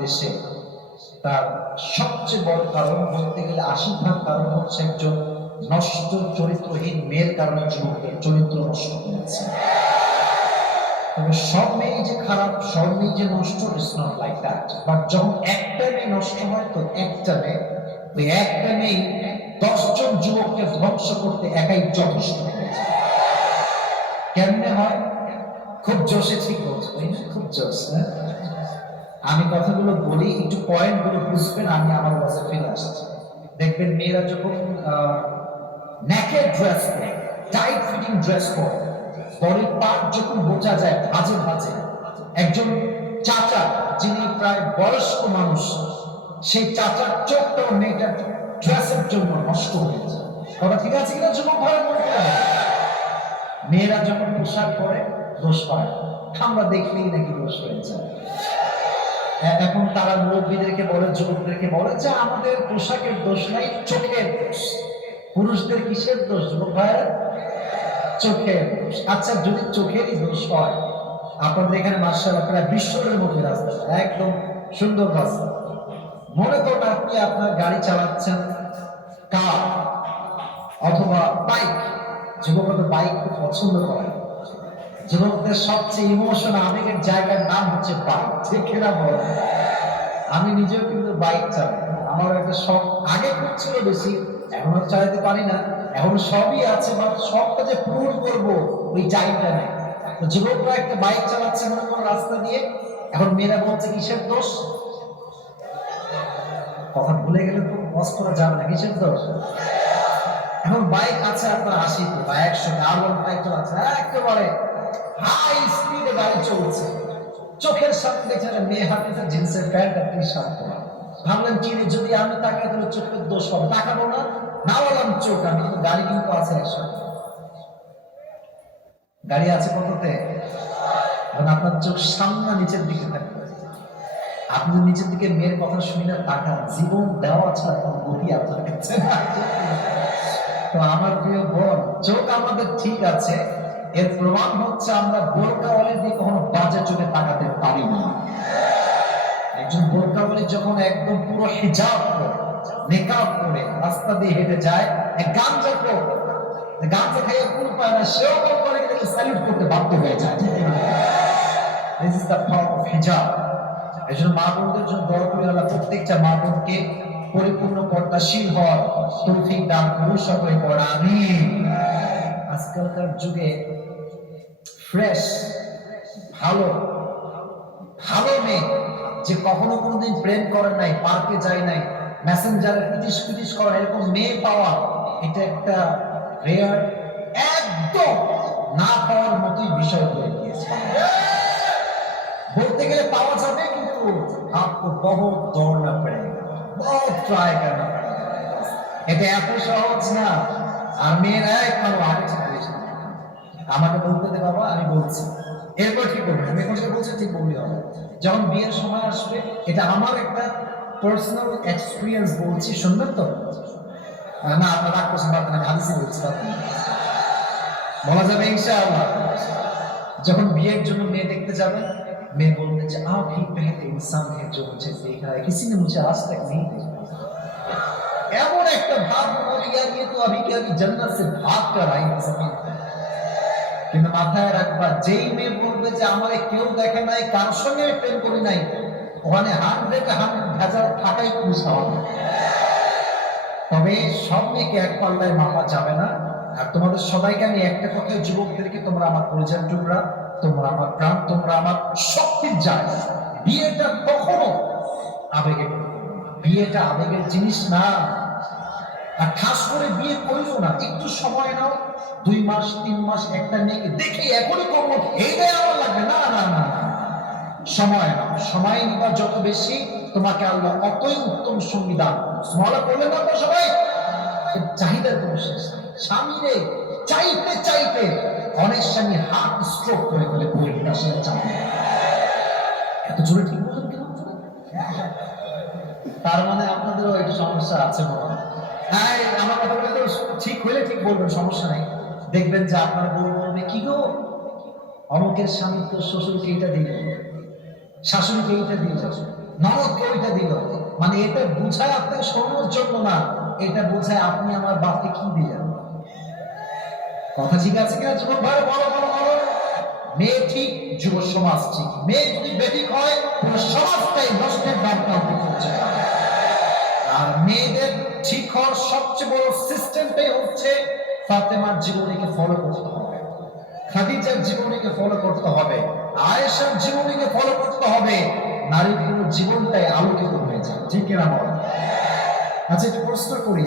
দেশে তার সবচেয়ে বড় কারণ বলতে গেলে আশি ভাগ কারণ হচ্ছে একজন নষ্ট চরিত্রহীন মেয়ের কারণে যুবকের চরিত্র নষ্ট হয়েছে তবে সব মেয়ে যে খারাপ, সব মেয়ে যে নষ্ট is not like that but যখন একটা মেয়ে নষ্ট হয়, তো একটা মেয়ে ওই একটা মেয়ে দশজন যুবককে ধ্বংস করতে একাই যথেষ্ট হয়ে যায়। কেমনে হয় খুব জোশে ঠিক বলছে খুব জোশ হ্যাঁ? আমি কথাগুলো বলি, একটু পয়েন্টগুলো বুঝবেন, আমি আমার কাছে ফিরে আসছি। দেখবেন মেয়েরা যখন নেকেড ড্রেস পরে টাইট ফিটিং ড্রেস পরে, বডির পার্ট যখন বোঝা যায় ভাজে ভাজে, একজন চাচা যিনি প্রায় বয়স্ক মানুষ, সেই চাচার চোখটাও মেয়েটার ড্রেসের জন্য নষ্ট হয়ে যায়। কথা ঠিক আছে কিনা, যুবক ভাই? মনে করে মেয়েরা যখন পোশাক পরে, দোষ পায় আমরা দেখলেই নাকি দোষ হয়ে যায়। এখন তারা মুরব্বীদেরকে বলে, যুবকদেরকে বলে যে আমাদের পোশাকের দোষ নাই, চোখের দোষ। পুরুষদের কিসের দোষ, যুবক ভাইয়েরা? চোখের দোষ। আচ্ছা যদি চোখেরই দোষ হয়, আপনাদের এখানে মার্শাল আপনারা বিশ্বরের মধ্যে রাস্তা, একদম সুন্দর রাস্তা। মনে করুন আপনি আপনার গাড়ি চালাচ্ছেন, কার? অথবা বাইক। যুবকরা বাইক খুব পছন্দ করে। যুবকদের সবচেয়ে ইমোশন আবেগের জায়গার নাম হচ্ছে বাইক ঠিক কিনা বল? আমি নিজেও কিন্তু বাইক চালাই। আমার একটা শখ। আগে খুব ছিল বেশি, এখন আর চালাতে পারি না। এখন সবই আছে বাট শখটা যে পূরণ করব, ওই টাইমটা নেই। তো যুবকরা একটা বাইক চালাচ্ছে মনে করো রাস্তা দিয়ে। এখন মেয়েরা বলছে, কিসের দোষ? কথা ভুলে গেলে তো বস করা যাবে না। কিসের দোষ? এখন বাইক আছে আপনার আশিতে বা একশো আর ওয়ান ফাইভ একেবারে হাই স্পিডে গাড়ি চলছে। চোখের সামনে দেখছে একটা মেয়ে হাতে জিন্সের প্যান্ট আর টি শার্ট ভাবলাম কি যদি আমি তাকাই তাহলে চোখের দোষ হবে তাকাবো না না বললাম চোখ, আমি কিন্তু গাড়ি কিন্তু আছে একসাথে। গাড়ি আছে কততে? এখন আপনার চোখ সামনে নিচের দিকে থাকবে। আপনি যদি নিচের দিকে মেয়ের কথা শুনি না তাকান জীবন দেওয়া ছাড়া কোনো গতি আপনার কাছে তো আমার প্রিয় বোন, চোখ আমাদের ঠিক আছে, এর প্রমাণ হচ্ছে আমরা বোরকা বোরকাওয়ালি দিয়ে কখনো বাজে চোখে তাকাতে পারি না। একজন বোরকাওয়ালি যখন একদম পুরো হিজাব করে মেকআপ করে রাস্তা দিয়ে হেঁটে যায় গাঞ্জা করে গাঞ্জা খাইয়ে কুল পায় না, সেও কল করে গেলে স্যালুট করতে বাধ্য হয়ে যায়। This is the power of hijab এই জন্য মা বোনদের জন্য দোয়া করি আল্লাহ, প্রত্যেকটা মা বোনকে পরিপূর্ণ পর্দাশীল হওয়ার তৌফিক দান করুন সকলে পড়া আমি আজকালকার যুগে ফ্রেশ ভালো ভালো মেয়ে যে কখনো কোনোদিন প্রেম করে নাই পার্কে যায় নাই মেসেঞ্জারে পিটিস পিটিস করা এরকম মেয়ে পাওয়া, এটা একটা রেয়ার आपको बहुत दौड़ना पड़ेगा बहुत ट्राई करना पड़ेगा এটা এত সহজ না আর মেয়েরা একবার আগে ঠিক করেছে আমাকে বলতে দে বাবা আমি বলছি এরপর ঠিক করবো আমি এখন যেটা বলছি ঠিক বললি হবে যখন বিয়ের সময় আসবে এটা আমার একটা পার্সোনাল এক্সপিরিয়েন্স বলছি শুনবেন তো আহ, না আপনার রাগ করছেন পারতেন আমি হাদিসে বলছি পারতেন না। বলা যাবে ইনশাআল্লাহ जब বিয়ের জন্য মেয়ে দেখতে যাবেন মেয়ে বলবে যে आप ही पहले इंसान है जो मुझे देख रहा है किसी ने मुझे आज तक नहीं देखा এমন একটা ভাব বলে यार ये तो अभी के अभी जन्नत से भाग कर आई है जमीन पे। কিন্তু মাথায় রাখবা যেই মেয়ে বলবে যে আমারে কেউ দেখে নাই কার সঙ্গে আমি প্রেম করি নাই ওখানে হান্ড্রেড হান্ড্রেড ভেজাল থাকাই খুব স্বাভাবিক তবে সব মেয়েকে এক পাল্লায় মাপা যাবে না আর তোমাদের সবাইকে আমি একটা কথাই যুবকদেরকে তোমরা আমার পরিচয় টুকরা তোমরা আমার প্রাণ তোমরা আমার শক্তির জায়গা বিয়েটা কখনো আবেগে বিয়েটা আবেগের জিনিস না। আর খাস করে বিয়ে করিও না, একটু সময় নাও, দুই মাস, তিন মাস, একটা মেয়েকে দেখি এখনই করব এইটাই আমার লাগবে। না না না। সময় নাও। সময় নিবা যত বেশি, তোমাকে আল্লাহ অতই উত্তম সংবিধান স্মলা করলে না সবাই? চাহিদার কোনো শেষ স্বামী রে, চাইতে চাইতে। অনেক স্বামী হার্ট স্ট্রোক করে ফেলে এত জোরে ঠিক তার মানে আপনাদেরও একটু সমস্যা আছে হ্যাঁ আমার ঠিক হলে ঠিক বলবেন, সমস্যা নেই। দেখবেন যে আপনার বউ বলবে, কি গো? অমুকের স্বামী তো শ্বশুরকে এটা দিল, শাশুড়িকে এইটা দিল, ননদকে মানে এটা বোঝায় আপনাকে শোনানোর জন্য না, এটা বোঝায় আপনি আমার বাপকে কি দিলেন? কথা ঠিক আছে কিনা, যুবক ভাই? বলো বলো বলো। মেয়ে ঠিক, যুব সমাজ ঠিক। মেয়ে যদি বেঠিক হয় পুরো সমাজটাই নষ্টের বার্তা আর মেয়েদের ঠিক হওয়ার সবচেয়ে বড় সিস্টেমটাই হচ্ছে ফাতেমার জীবনীকে ফলো করতে হবে। খাদিজার জীবনীকে ফলো করতে হবে। আয়েশার জীবনীকে ফলো করতে হবে। নারীর জীবনটাই আলোকিত হয়ে যায়। ঠিক কিনা বল? আচ্ছা একটু প্রশ্ন করি